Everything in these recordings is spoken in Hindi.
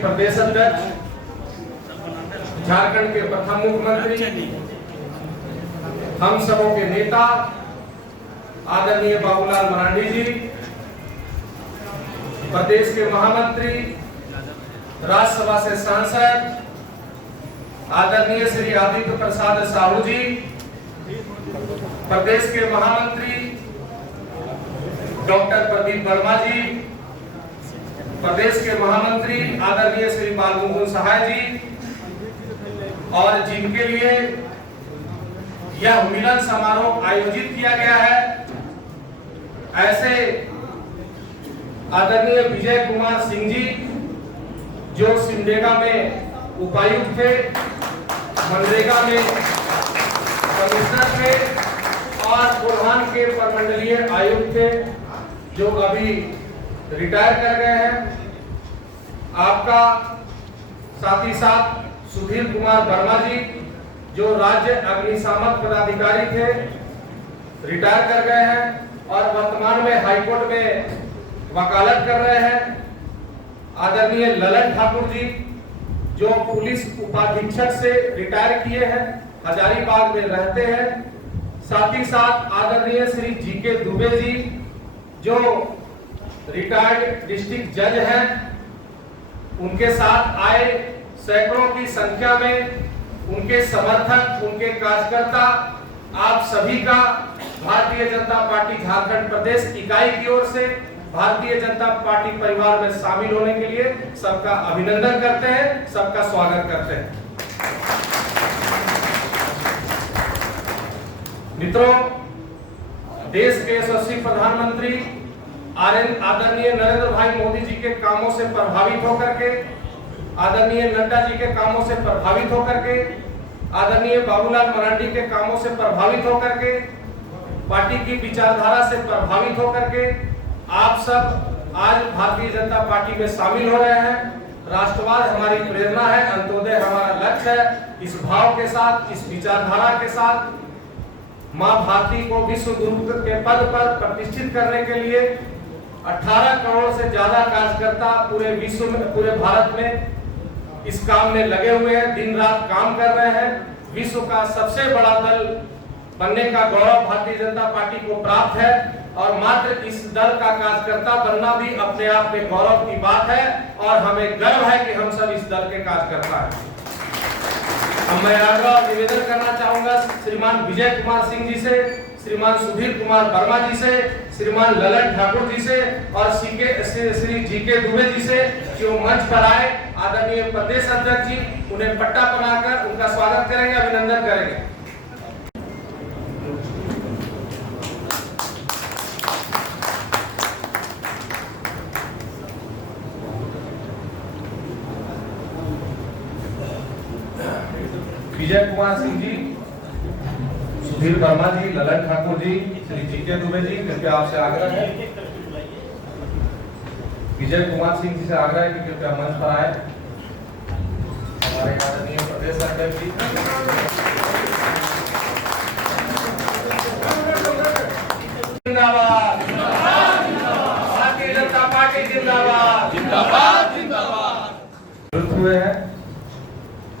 प्रदेश अध्यक्ष, झारखंड के प्रथम मुख्यमंत्री, हम सबों के नेता आदरणीय बाबूलाल मरांडी जी, प्रदेश के महामंत्री, राज्यसभा से सांसद आदरणीय श्री आदित्य प्रसाद साहू जी, प्रदेश के महामंत्री डॉक्टर प्रदीप वर्मा जी, प्रदेश के महामंत्री आदरणीय श्री बालमुकुंद सहाय जी, और जिनके लिए यह मिलन समारोह आयोजित किया गया है, ऐसे आदरणीय विजय कुमार सिंह जी जो सिमडेगा में उपायुक्त थे, मनरेगा में कमिश्नर थे और बुरहान के प्रमंडलीय आयुक्त थे, जो अभी रिटायर कर गए हैं। आपका साथ ही साथ सुधीर कुमार वर्मा जी जो राज्य अग्निशामक पदाधिकारी थे, रिटायर कर गए हैं और वर्तमान में हाईकोर्ट में वकालत कर रहे हैं। आदरणीय ललन ठाकुर जी जो पुलिस उपाधीक्षक से रिटायर किए हैं, हजारीबाग में रहते हैं। साथ ही साथ आदरणीय श्री जीके दुबे जी जो रिटायर्ड डिस्ट्रिक्ट जज हैं, उनके साथ आए सैकड़ों की संख्या में उनके समर्थक, उनके कार्यकर्ता, आप सभी का भारतीय जनता पार्टी झारखंड प्रदेश इकाई की ओर से भारतीय जनता पार्टी परिवार में शामिल होने के लिए सबका अभिनंदन करते हैं, सबका स्वागत करते हैं। मित्रों, देश के यशस्वी प्रधानमंत्री आदरणीय नरेंद्र भाई मोदी जी के कामों से प्रभावित होकर के, आदरणीय नड्डा जी के कामों से प्रभावित होकर के, आदरणीय बाबूलाल मरांडी के कामों से प्रभावित होकर के, पार्टी की विचारधारा से प्रभावित होकर के आप सब आज भारतीय जनता पार्टी में शामिल हो रहे हैं। राष्ट्रवाद हमारी प्रेरणा है, अंत्योदय हमारा लक्ष्य है। इस भाव के साथ, इस विचारधारा के साथ मां भारती को विश्व गुरु के पद पर प्रतिष्ठित करने के लिए 18 करोड़ से ज्यादा कार्यकर्ता पूरे विश्व में, पूरे भारत में इस काम में लगे हुए हैं, दिन रात काम कर रहे हैं। विश्व का सबसे बड़ा दल बनने का गौरव भारतीय जनता पार्टी को प्राप्त है और मात्र इस दल का कार्यकर्ता बनना भी अपने आप में गौरव की बात है और हमें गर्व है कि हम सब इस दल के कार्यकर्ता हैं। मैं आग्रह और निवेदन करना चाहूंगा श्रीमान विजय कुमार सिंह जी से, श्रीमान सुधीर कुमार वर्मा जी से, श्रीमान ललन ठाकुर जी से और श्री जीके दुबे जी से जो मंच पर आए, आदरणीय प्रदेश अध्यक्ष जी उन्हें पट्टा बनाकर उनका स्वागत करेंगे, अभिनंदन करेंगे। विजय कुमार सिंह जी, सुधीर वर्मा जी, ललन ठाकुर जी, श्री जीके दुबे जी, कृपया आपसे आग्रह है, विजय कुमार सिंह जी से आग्रह है कि कृपया मंच पर आए। हमारे आदरणीय प्रदेश अध्यक्ष जी, जिंदाबाद, भारतीय जनता पार्टी जिंदाबाद, जिंदाबाद, जिंदाबाद। हुए हैं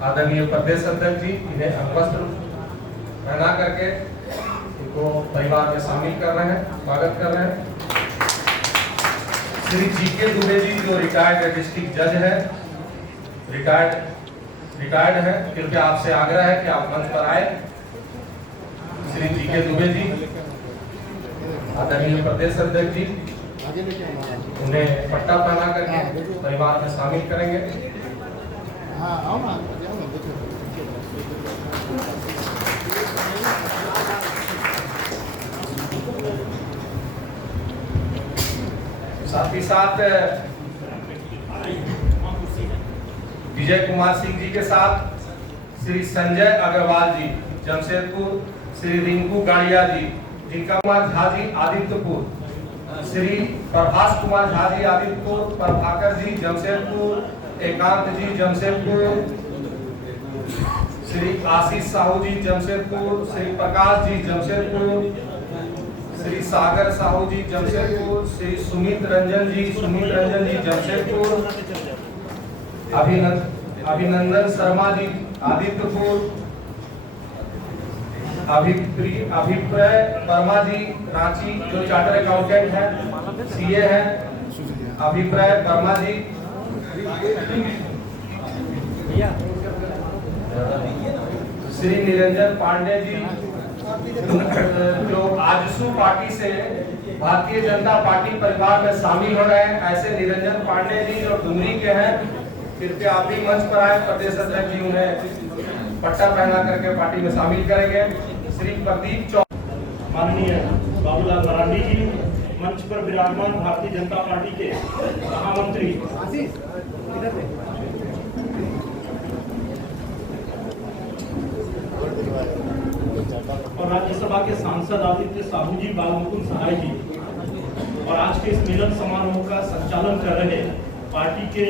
आदरणीय प्रदेश अध्यक्ष जी, इन्हें अंगवस्त्र पहना करके इनको परिवार में शामिल कर रहे हैं, स्वागत कर रहे हैं। श्री जीके दुबे जी जो रिटायर्ड डिस्ट्रिक्ट जज है, रिटायर्ड है, कृपया आपसे आग्रह है कि आप मंच पर आए। श्री जीके दुबे जी, आदरणीय प्रदेश अध्यक्ष जी, उन्हें पट्टा पहना करके परिवार में शामिल करेंगे। साथ ही साथ विजय कुमार सिंह जी के साथ श्री संजय अग्रवाल जी जमशेदपुर, श्री रिंकू गाड़िया जी, जिनका कुमार झा जी आदित्यपुर, श्री प्रभास कुमार झा जी आदित्यपुर, प्रभाकर जी जमशेदपुर, एकांत जी जमशेदपुर, श्री आशीष साहू जी जमशेदपुर, श्री प्रकाश जी जमशेदपुर, श्री सागर साहू जी जमशेदपुर, श्री सुमित रंजन जी जमशेदपुर, अभिनंदन शर्मा जी आदित्यपुर, अभिप्राय वर्मा जी रांची जो चार्टर अकाउंटेंट है, सीए है, अभिप्राय वर्मा जी, श्री निरंजन पांडे जी जो आजसू पार्टी से भारतीय जनता पार्टी परिवार में शामिल हो रहे हैं, ऐसे निरंजन पांडे जी जो डुमरी के हैं, कृपया आप भी मंच पर आए। प्रदेश अध्यक्ष जी उन्हें पट्टा पहना करके पार्टी में शामिल करेंगे। श्री प्रदीप चौधरी, माननीय बाबूलाल मरांडी जी मंच पर विराजमान भारतीय जनता पार्टी के महामंत्री और राज्यसभा के सांसद आदित्य साहू जी, बालमुकुंद सहाय जी, और आज के इस मिलन समारोह का संचालन कर रहे पार्टी के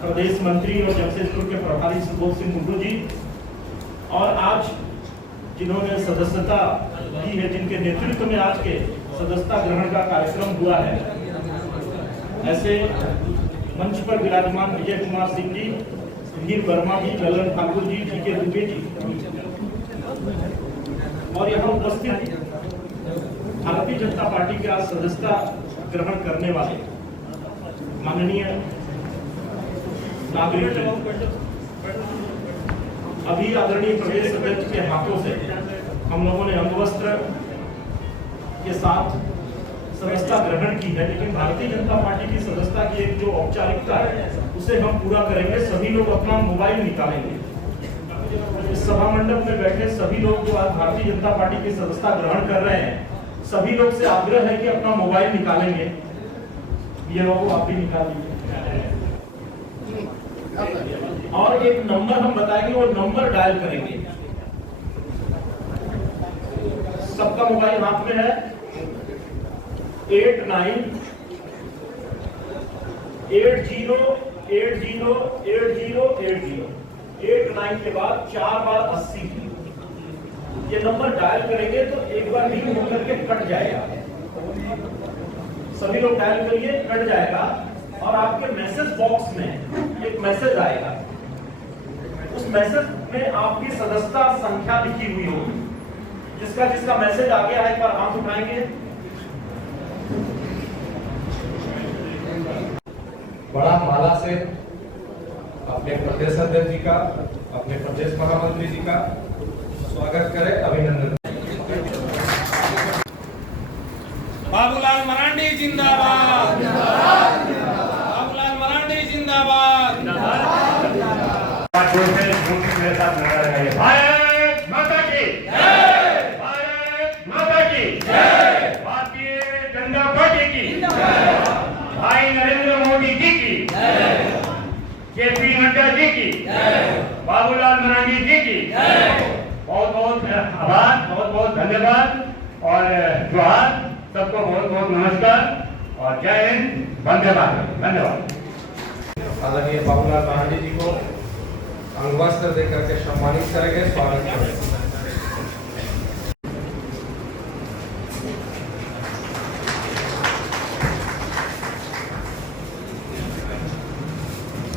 प्रदेश मंत्री और जमशेदपुर के प्रभारी सुबोध सिंह मुंडू जी, और आज जिन्होंने सदस्यता दी है, जिनके नेतृत्व में आज के सदस्यता ग्रहण का कार्यक्रम हुआ है, ऐसे मंच पर विराजमान विजय कुमार सिंह जी, सुधीर वर्मा जी, ललन ठाकुर जी, जीके दुबे जी, और यहाँ उपस्थित भारतीय जनता पार्टी के आज सदस्यता ग्रहण करने वाले माननीय नागरिक, अभी आदरणीय प्रदेश अध्यक्ष के हाथों से हम लोगों ने अंगवस्त्र के साथ सदस्यता ग्रहण की है, लेकिन भारतीय जनता पार्टी की सदस्यता की एक जो औपचारिकता है उसे हम पूरा करेंगे। सभी लोग अपना मोबाइल निकालेंगे। इस सभा मंडप में बैठे सभी लोग जो आज भारतीय जनता पार्टी की सदस्यता ग्रहण कर रहे हैं, सभी लोग से आग्रह है कि अपना मोबाइल निकालेंगे। ये लोग आप भी निकाल लीजिए, और एक नंबर हम बताएंगे, वो नंबर डायल करेंगे। सबका मोबाइल हाथ में है। 89 के बाद 4 बार 80 ये नंबर डायल करेंगे तो एक बार रिंग होकर के कट जाएगा। सभी लोग डायल करिए, कट जाएगा और आपके मैसेज बॉक्स में एक मैसेज आएगा। उस मैसेज में आपकी सदस्यता संख्या लिखी हुई होगी। जिसका मैसेज आ गया है एक बार हाथ उठाएंगे। बड़ा माला से अपने प्रदेश अध्यक्ष जी का, अपने प्रदेश महामंत्री जी का स्वागत करें, अभिनंदन। बाबूलाल मरांडी जिंदाबाद, बाबूलाल मरांडी जिंदाबाद। भारत माता की जय, भारत माता की जय, भारतीय जनता पार्टी की जय, भाई नरेंद्र मोदी जी की जय, जेपी नड्डा जी की जय, बाबूलाल मरांडी जी की जय। बहुत बहुत आभार, बहुत बहुत धन्यवाद और जोहार, सबको बहुत बहुत नमस्कार और जय हिंद, वंदे मातरम। धन्यवाद। आदरणीय बाबूलाल मरांडी जी को अंगवस्त्र देकर के सम्मानित करेंगे, स्वागत करेंगे।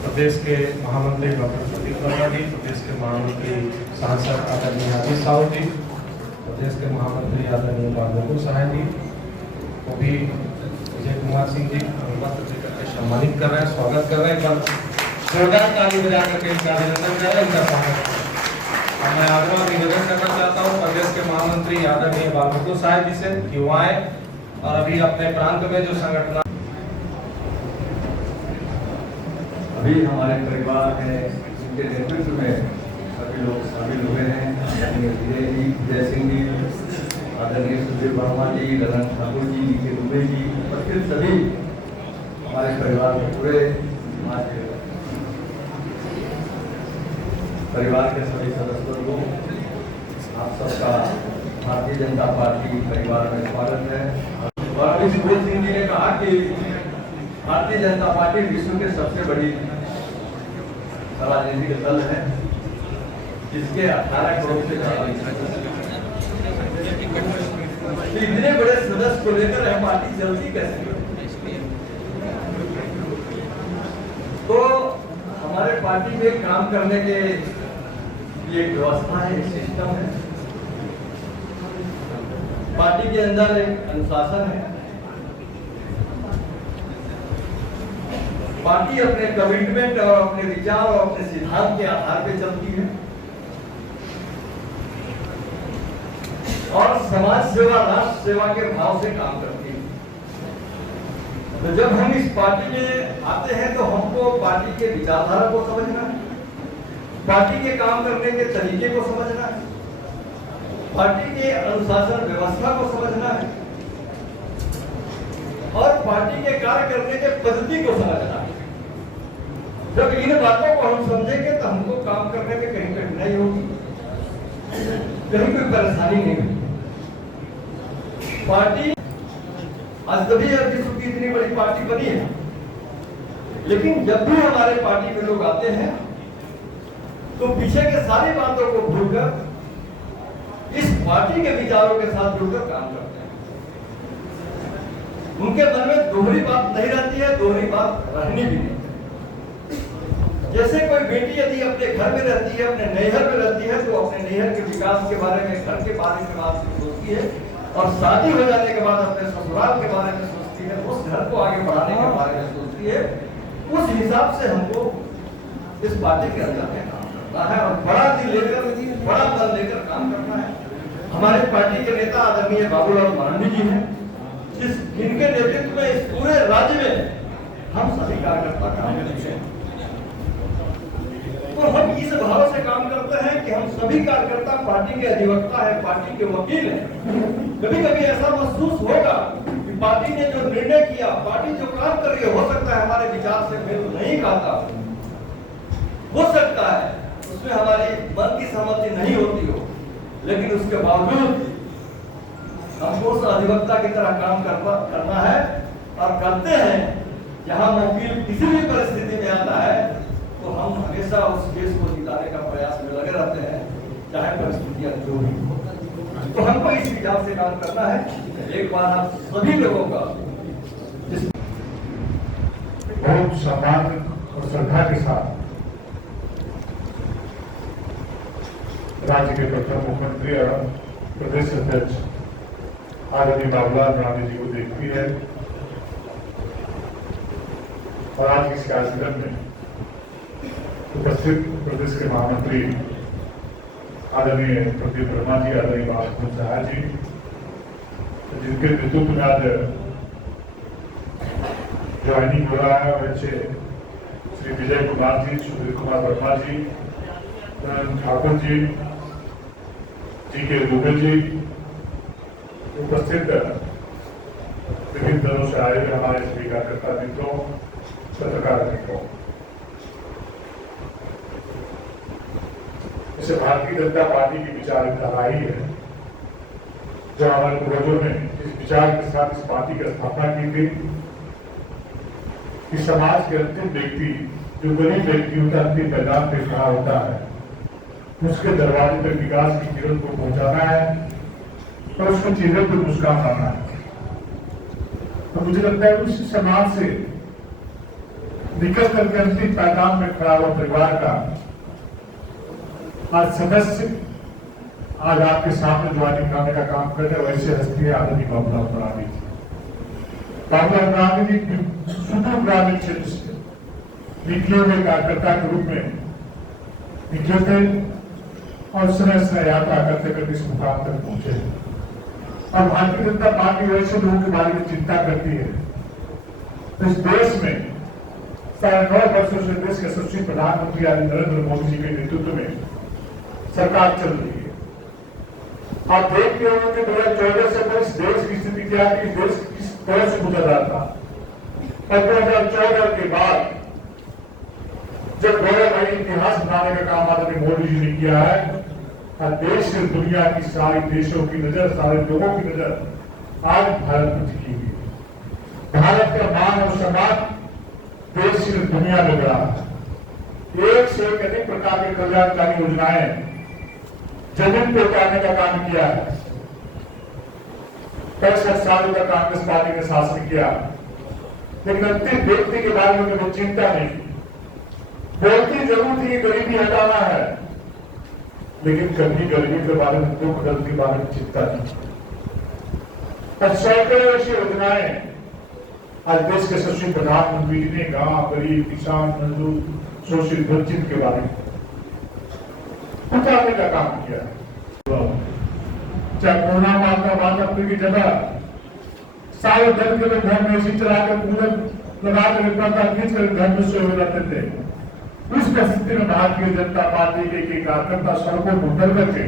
प्रदेश के महामंत्री डॉक्टर प्रदीप वर्मा जी, प्रदेश के महामंत्री सांसद आदरणीय आदित्य साहू जी, प्रदेश के महामंत्री आदरणीय बालमुकुंद सहाय जी को भी विजय कुमार सिंह जी अंगवस्त्र देकर के सम्मानित कर रहे हैं, स्वागत कर रहे हैं। जोरदार ताली बजा करके इनका अभिनंदन कर रहे हैं, इनका स्वागत कर रहे हैं। मैं आग्रह निवेदन करना चाहता हूँ प्रदेश के महामंत्री आदरणीय बालमुकुंद सहाय जी से कि वो आए और अभी अपने प्रांत में जो संगठन अभी हमारे परिवार है उनके नेतृत्व में सभी लोग शामिल हुए हैं। विजय सिंह जी, आदरणीय सुधीर वर्मा जी, ललन ठाकुर जी, के दुबे जी, उपस्थित सभी हमारे परिवार के पूरे समाज के परिवार के सभी सदस्यों को आप सबका भारतीय जनता पार्टी परिवार में स्वागत है। और अभी सुबोध सिंह जी ने कहा कि भारतीय जनता पार्टी विश्व के सबसे बड़ी राजनीतिक दल है, जिसके 18 करोड़ से इतने बड़े सदस्य को लेकर यह पार्टी चलती कैसे? तो हमारे हमारे पार्टी में काम करने के लिए एक व्यवस्था है, एक सिस्टम है। पार्टी के अंदर एक अनुशासन है। पार्टी अपने कमिटमेंट और अपने विचार और अपने सिद्धांत के आधार पर चलती है और समाज सेवा, राष्ट्र सेवा के भाव से काम करती है। तो जब हम इस पार्टी में आते हैं तो हमको पार्टी के विचारधारा को समझना है, पार्टी के काम करने के तरीके को समझना है, पार्टी के अनुशासन व्यवस्था को समझना है और पार्टी के कार्य करने के पद्धति को समझना है। जब इन बातों को हम समझेंगे तो हमको काम करने में कहीं कठिनाई होगी, कहीं कोई परेशानी नहीं होगी। पार्टी आज तभी विश्व की इतनी बड़ी पार्टी बनी है, लेकिन जब भी हमारे पार्टी में लोग आते हैं तो पीछे के सारी बातों को भूलकर इस पार्टी के विचारों के साथ जुड़कर काम करते हैं। उनके मन में दोहरी बात नहीं रहती है, दोहरी बात रहनी भी नहीं। जैसे कोई बेटी यदि अपने घर में रहती है, अपने नैहर में रहती है, तो अपने नैहर के विकास के बारे में, घर के बारे में बात सोचती है और शादी हो जाने के बाद अपने ससुराल के बारे में सोचती है, उस घर को आगे बढ़ाने के बारे में सोचती है। उस हिसाब से हमको इस पार्टी के अंदर में काम करना है और बड़ा दिल लेकर, बड़ा मन लेकर काम करना है। हमारे पार्टी के नेता आदरणीय बाबूलाल मरांडी जी हैं, जिनके नेतृत्व में इस पूरे राज्य में हम सभी कार्यकर्ता काम करते हैं। तो हम इस भाव से काम करते हैं कि हम सभी कार्यकर्ता पार्टी के अधिवक्ता है, पार्टी के वकील हैं। कभी कभी ऐसा महसूस होगा कि पार्टी ने जो निर्णय किया, पार्टी जो काम कर रही है, हो सकता है हमारे विचार से मेल नहीं खाता, हो सकता है उसमें हमारी मन की सहमति नहीं होती हो, लेकिन उसके बावजूद हमको उस अधिवक्ता की तरह काम करना है और करते हैं। जहां वकील किसी भी परिस्थिति में आता है तो हम हमेशा उस केस को जिताने का प्रयास में लगे रहते हैं, चाहे परिस्थितियां जो भी। तो हमको इस विचार से काम करना है। एक बार आप सभी लोगों का बहुत सम्मान और श्रद्धा के साथ राज्य के प्रथम मुख्यमंत्री और प्रदेश अध्यक्ष आदरणीय बाबूलाल मरांडी जी को देखती है और आज के इस कार्यक्रम में उपस्थित प्रदेश के महामंत्री आदरणीय प्रदीप वर्मा जी, आदरणीय बालमुकुंद सहाय जी, जिनके नेतृत्व में आज ज्वाइनिंग हो रहा है, और श्री विजय कुमार जी, सुधीर कुमार वर्मा जी, ठाकुर जी, के दुबे जी, उपस्थित विभिन्न दलों से आए हुए हमारे सभी कार्यकर्ता मित्रों, पत्रकार मित्रों, इसे भारतीय जनता पार्टी की विचारधारा ही है जो हमारे पूर्वजों ने इस विचार के साथ इस पार्टी की स्थापना की थी कि समाज के अंतिम व्यक्ति, जो गरीब व्यक्ति होता है, अंतिम मैदान पे खड़ा होता है, उसके दरवाजे तक विकास की किरण को पहुंचाना है और उसके चेहरे पर मुस्कान लाना है। तो मुझे लगता है उस समाज से निकल करके अंतिम मैदान में खड़ा हुआ परिवार का आज सदस्य आज आपके सामने ज्वाइनिंग कराने का काम कर रहे, वैसे हस्ती है आदरणीय बाबूलाल मरांडी जी। बाबूलाल मरांडी जी सुदूर ग्रामीण क्षेत्र से निकले हुए कार्यकर्ता के रूप में निकले थे और समय समय यात्रा करते करते इस मुकाम तक पहुंचे। और भारतीय जनता पार्टी वैसे लोगों के बारे में चिंता करती है। तो इस देश में 9.5 वर्षों से देश के यशस्वी प्रधानमंत्री नरेंद्र मोदी जी के नेतृत्व में सरकार चल रही है। आप देखते होंगे कि 2014 से इस देश की स्थिति क्या थी, देश किस तरह से गुजर रहा था। और 2014 के बाद जब गौरवमयी इतिहास बनाने का काम आदरणीय मोदी जी ने किया है, देश से दुनिया की सारी देशों की नजर, सारे लोगों की नजर आज भारत पर टिकी हुई है। भारत का मान और सम्मान देश से दुनिया में बढ़ा है। एक से एक अनेक प्रकार की कल्याणकारी योजनाएं जमीन पर उतारने का काम किया है। 65 सालों का कांग्रेस पार्टी ने शासन किया, लेकिन अंतिम व्यक्ति के बारे में कोई चिंता नहीं की। बोलती जरूर थी गरीबी हटाना है, लेकिन कभी गरीबी के बारे में, दुख दर्द के बारे में चिंता नहीं। और सैकड़ों ऐसी योजनाएं आज देश के सचिव प्रधानमंत्री ने गांव, गरीब, किसान, मजदूर, शोषित, वंचित के बारे में उतारने का काम किया है। चाहे कोरोना काल का बात अपने की जगह सारे दल के लोग घर में ऐसी चलाकर कूलर लगा कर पर्दा खींच कर घर में सोए रहते थे। उस परिस्थिति में भारतीय जनता पार्टी के एक कार्यकर्ता सड़कों को उतर करके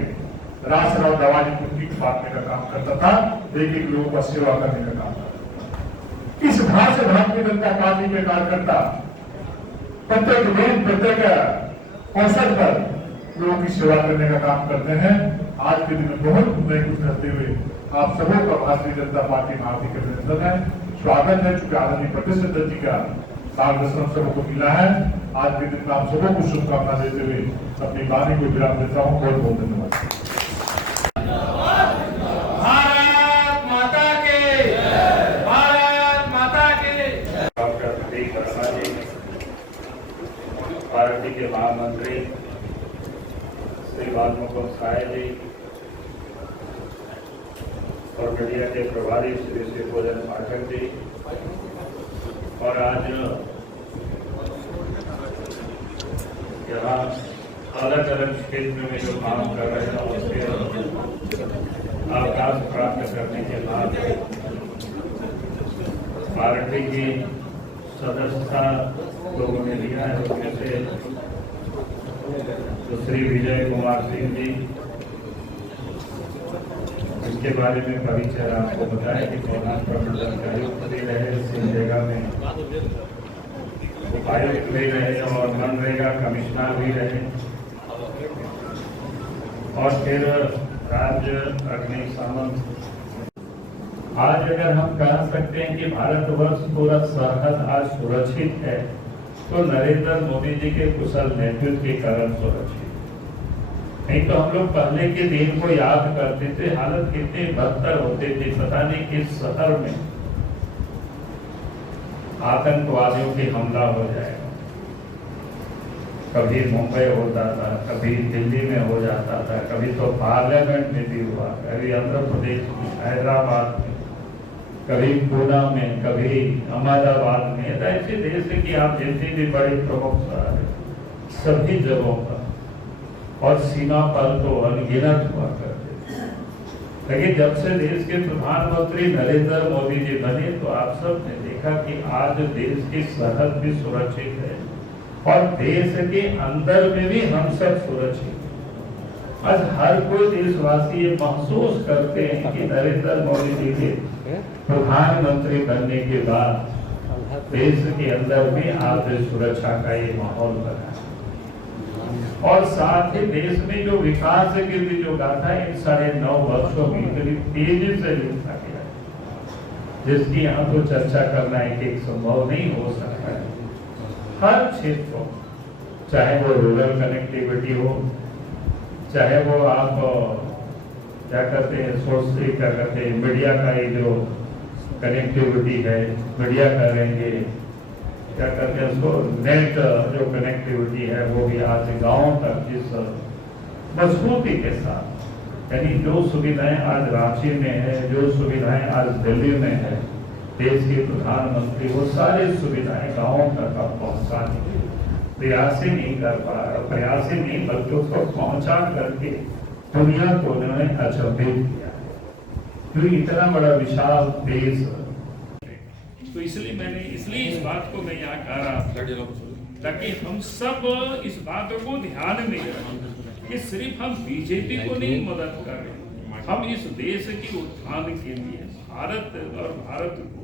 राशन और दवा की पूर्ति बांटने का काम करता था, एक एक लोगों का सेवा करने का काम करता। इस भाव से भारतीय जनता पार्टी के कार्यकर्ता प्रत्येक दिन, प्रत्येक अवसर पर लोगों की सेवा करने का काम करते हैं। आज के दिन में बहुत खुश रहते हुए आप सबों का भारतीय जनता पार्टी में हार्दिक अभिनंदन है, स्वागत है। चूंकि आदरणीय प्रदेश जी का मार्गदर्शन सबको मिला है, आज के दिन में आप सबों को शुभकामना देते हुए अपनी वाणी को विराम देता हूँ। बहुत बहुत धन्यवाद। भारत माता के, भारत माता के। डॉक्टर प्रदीप वर्मा जी, पार्टी के महामंत्री श्री बालमुकुंद सहाय जी और मीडिया के प्रभारी श्री शिवभोजन पाठक जी, और आज यहाँ अलग अलग क्षेत्र में जो काम कर रहे हैं उसके अवकाश प्राप्त करने के बाद पार्टी की सदस्यता लोगों ने लिया है। उसमें से तो श्री विजय कुमार सिंह जी, इसके बारे में परिचय आपको बताया कि कोणार्क प्रमंडल के आयुक्त भी रहे, सिमडेगा में उपायुक्त भी रहे और मनरेगा कमिश्नर भी रहे, और फिर राज्य अग्निशमन। आज अगर हम कह सकते हैं कि भारतवर्ष पूरा सरहद आज सुरक्षित है, तो नरेंद्र मोदी जी के कुशल नेतृत्व के कारण सुरक्षित। नहीं तो हम लोग पहले के दिन को याद करते थे, हालत कितनी बदतर होते थे। पता नहीं किस शहर में आतंकवादियों की हमला हो जाएगा। कभी मुंबई होता था, कभी दिल्ली में हो जाता था, कभी तो पार्लियामेंट में भी हुआ, कभी आंध्र प्रदेश में, हैदराबाद में, कभी पूना में, कभी अहमदाबाद में। ऐसे देश है कि आप जितने भी बड़े प्रमुख शहर हैं सभी जगहों पर और सीमा पर तो अनगिनत हुआ करते थे। लेकिन जब से देश के प्रधानमंत्री नरेंद्र मोदी जी बने तो आप सब ने देखा कि आज देश की सरहद भी सुरक्षित है और देश के अंदर में भी हम सब सुरक्षित। आज हर कोई देशवासी ये महसूस करते हैं कि नरेंद्र मोदी जी के प्रधानमंत्री बनने के बाद देश के अंदर भी आज सुरक्षा का ये माहौल बना है। और साथ ही देश में जो विकास की भी जो गाथा इन 9.5 वर्षों में इतनी तेजी से लिखा गया है, जिसकी यहाँ तो चर्चा करना एक संभव नहीं हो सकता है। हर क्षेत्र, चाहे वो रूरल कनेक्टिविटी हो, चाहे वो आप क्या कहते हैं सोर्स क्या कहते हैं मीडिया का ये जो कनेक्टिविटी है, मीडिया करेंगे क्या कहते हैं उसको नेट जो कनेक्टिविटी है वो भी आज गाँव तक जिस मजबूती के साथ, यानी जो सुविधाएं आज रांची में है, जो सुविधाएं आज दिल्ली में है, देश के प्रधानमंत्री वो सारी सुविधाएं गाँव तक आप पहुँचाने के प्रयास ही नहीं कर पा रहा, प्रयास ही नहीं बल्कि उसको पहुँचा करके दुनिया को उन्होंने अचंभित किया है। क्योंकि इतना बड़ा विशाल देश, तो इसलिए इस बात को मैं यहाँ कह रहा ताकि हम सब इस बात को ध्यान में रखें कि सिर्फ हम बीजेपी को नहीं मदद कर रहे, हम इस देश की उत्थान के लिए भारत और भारत को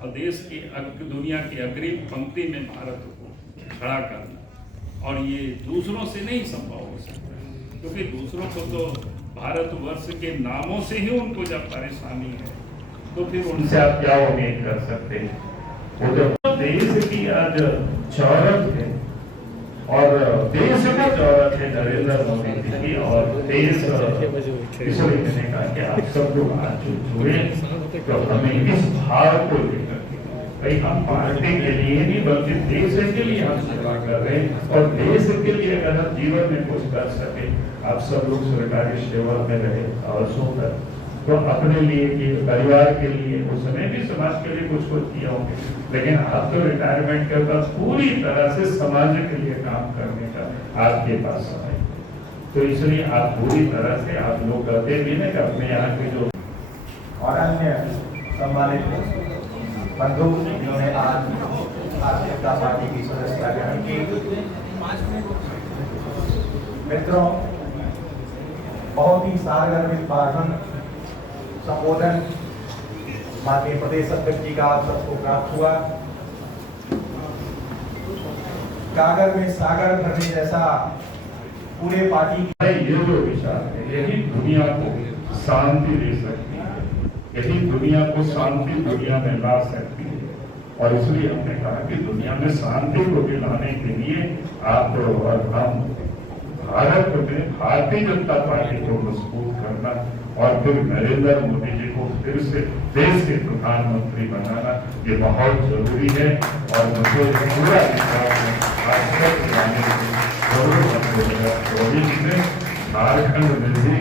और देश की दुनिया की अग्रिम पंक्ति में भारत को खड़ा करना, और ये दूसरों से नहीं संभव हो सकता, क्योंकि दूसरों को तो भारतवर्ष के नामों से ही उनको जब परेशानी है तो फिर उनसे आप क्या उम्मीद कर सकते हैं। वो जो देश की आज जरूरत है और देश का जरूरत है नरेंद्र मोदी जी की, और देश इसलिए मैंने कहा कि आप सब लोग आज जुड़े तो हमें इस भाव को लेकर भाई हम पार्टी के लिए नहीं बल्कि देश के लिए हम सेवा कर रहे हैं, और देश के लिए अगर हम जीवन में कुछ कर सके, आप सब लोग सरकारी सेवा में रहे और सुंदर, तो अपने लिए कि परिवार के लिए, उसने भी समाज के लिए कुछ किया होंगे, लेकिन आप तो रिटायरमेंट के बाद पूरी तरह से समाज के लिए काम करने का आपके पास समय, तो इसलिए आप पूरी तरह से आप लोग कहते भी ना कि अपने यहाँ के जो और अन्य सम्मानित बंधु जिन्होंने आज भारतीय जनता पार्टी की सदस्यता ग्रहण की, मित्रों, बहुत ही सारगर्भित भाषण संबोधन माननीय प्रदेश अध्यक्ष जी का आप सबको प्राप्त हुआ। कागर में सागर भरने जैसा पूरे पार्टी ये जो विचार है, यही दुनिया को शांति दे सकती है, यही दुनिया को शांति दुनिया में ला सकती है, और इसलिए हमने कहा कि दुनिया में शांति को दिलाने के लिए आप और हम भारत में भारतीय जनता पार्टी को मजबूत करना और फिर नरेंद्र मोदी जी को फिर से देश के प्रधानमंत्री बनाना, ये बहुत जरूरी है। और मुझे पूरा विश्वास है आज तक जाने की जरूरत 2024 में झारखंड में भी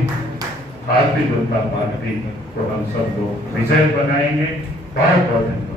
भारतीय जनता पार्टी को हम सब लोग विजय बनाएंगे। बहुत बहुत धन्यवाद।